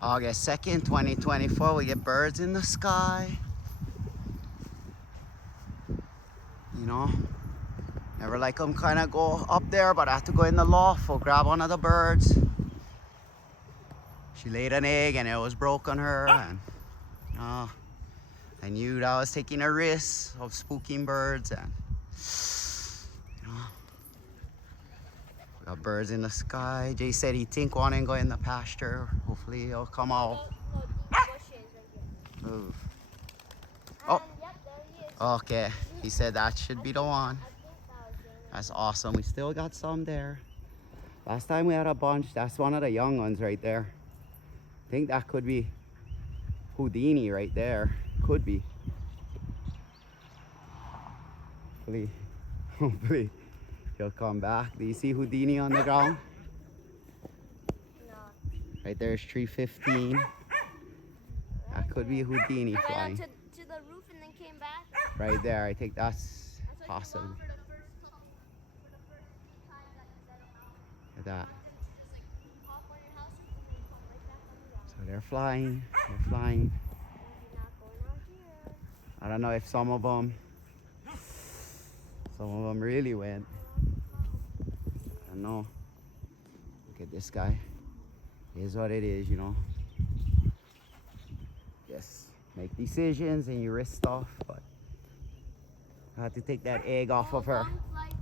August 2nd, 2024. We get birds in the sky. You know, never like them kind of go up there, but I have to go in the loft or grab one of the birds. She laid an egg and it was broke on her, and I knew that I was taking a risk of spooking birds, and you know, we got birds in the sky. Jay said he think one and go in the pasture. Hopefully he'll come out. No, these bushes right here. Move. Oh. Oh. Yep, there he is. Okay, he said that should be the one. I think that was James. That's awesome. We still got some there. Last time we had a bunch. That's one of the young ones right there. I think that could be Houdini right there. Could be. Hopefully he'll come back. Do you see Houdini on the ground? No. Right there's tree 15. That could be Houdini Right flying. up to the roof and then came back. Right there. I think that's possible. For the first time that you set them out. Look at that. Just like off on your house roof and then come right back on the ground. So they're flying. They're flying. You're not going out here. I don't know if some of them really went. I don't know. Look at this guy. It is what it is, you know. Yes, make decisions and you risk stuff, but I had to take that egg off of her. Long flights.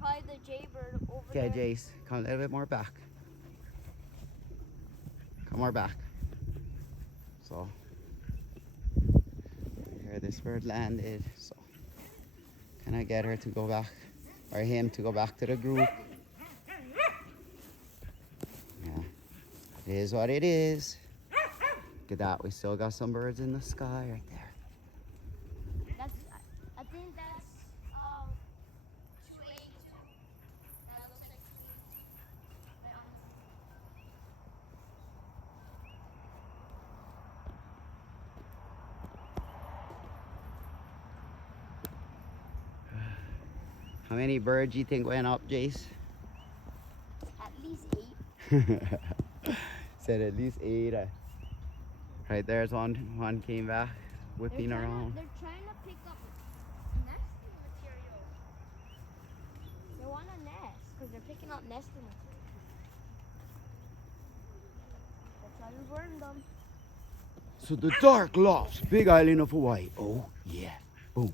Probably the jaybird over Okay, there. Jace, come a little bit more back. Come more back. So, here this bird landed. So, can I get her to go back, or him to go back to the group? Yeah, it is what it is. Look at that, we still got some birds in the sky right there. I think that's 2 8. That looks like 2. Right on How many birds do you think went up, Jace? at least 8. Said at least 8. Right there's one came back, whipping around. They're trying to pick up nesting material. They want a nest because they're picking up nesting material. That's why we burned them. So the Dark Lofts, Big Island of Hawaii. Oh yeah, boom.